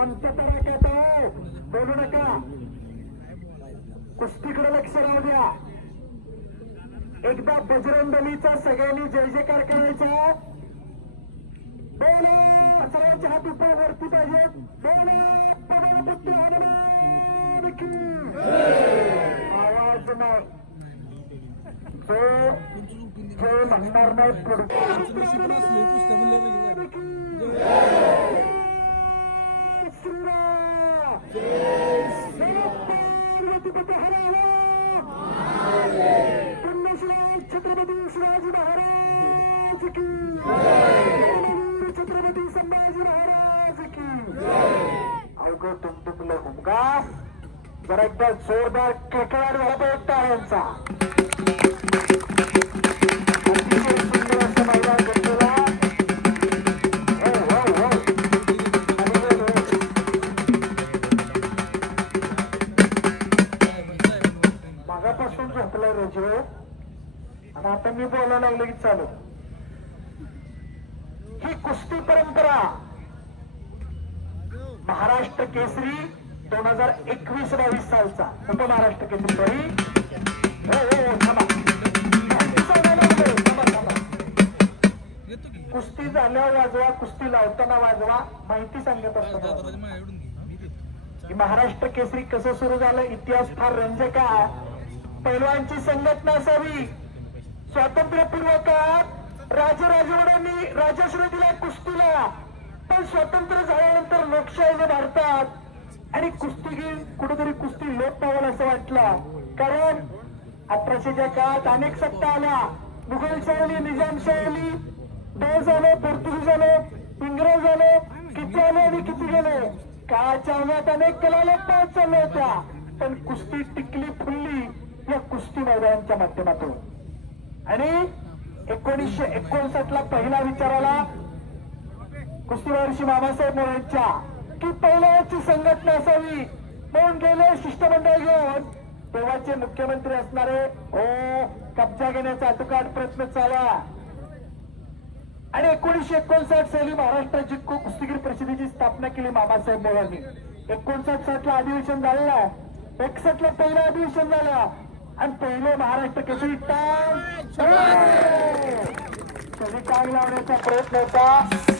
शांतता येतो बोलू नका कुस्तीकडे लक्ष राहू द्या एकदा बजरंग बलीचा सगळ्यांनी जय जयकार करायचा बोला सर्वांचे हात उपाय वरती पाहिजेत बोला पवनपुत्री हनुमान की आवाज नाही जो जो म्हणणार नाही छत्रपती शिवाजी महाराज की छत्रपती संभाजी महाराज की अवघड तुमटुकलं हुमका जरा एकदा जोरदार कडकडाट झाला पाहिजे यांचा. रजो आणि आता मी बोलायला लागलो की चालू. ही कुस्ती परंपरा महाराष्ट्र केसरी दोन हजार एकवीस बावीस सालचा. उप महाराष्ट्र केसरी सॉरी हो हो हो. कुस्ती झाल्यावर वाजवा कुस्ती लावताना वाजवा. माहिती सांगत असतो महाराष्ट्र केसरी कसं सुरू झालं इतिहास फार रंजक आहे. पहिलवानची संघटना असावी. स्वातंत्र्यपूर्व काळात राजराजवड्यांनी राजाश्रय दिला कुस्तीला पण स्वातंत्र्य झाल्यानंतर लोकशाहीने भारतात. आणि कुस्तीगीर कुठेतरी कुस्ती लोप पावल असं वाटलं. कारण अठराशेच्या काळात अनेक सत्ता आल्या. मुघलशाही आली निजामशाही आली डच आले पोर्तुगीज झाले इंग्रज झाले किती आले आणि किती गेले? काळाच्या अनेक कला लोप पावत चालल्या होत्या पण कुस्ती टिकली फुलली. या कुस्ती मैदानांच्या माध्यमातून. आणि एकोणीसशे एकोणसाठ ला पहिला विचार आला. कुस्ती महर्षी बाबासाहेब मोरेंच्या की पहिल्याची संघटना असावी म्हणून गेले शिष्टमंडळ घेऊन. तेव्हाचे मुख्यमंत्री असणारे ओ कब्जा घेण्याचा अटोकाट प्रयत्न चालला आणि एकोणीसशे एकोणसाठ साली महाराष्ट्राची कु- कुस्तीगीर परिषदेची स्थापना केली बाबासाहेब मोरांनी एकोणसाठ साठ ला अधिवेशन झालेलं आहे. एकसष्ट ला पहिलं अधिवेशन झालं. आणि पहिले महाराष्ट्र केसरी टांग कधी टांग लावण्याचा प्रयत्न होता?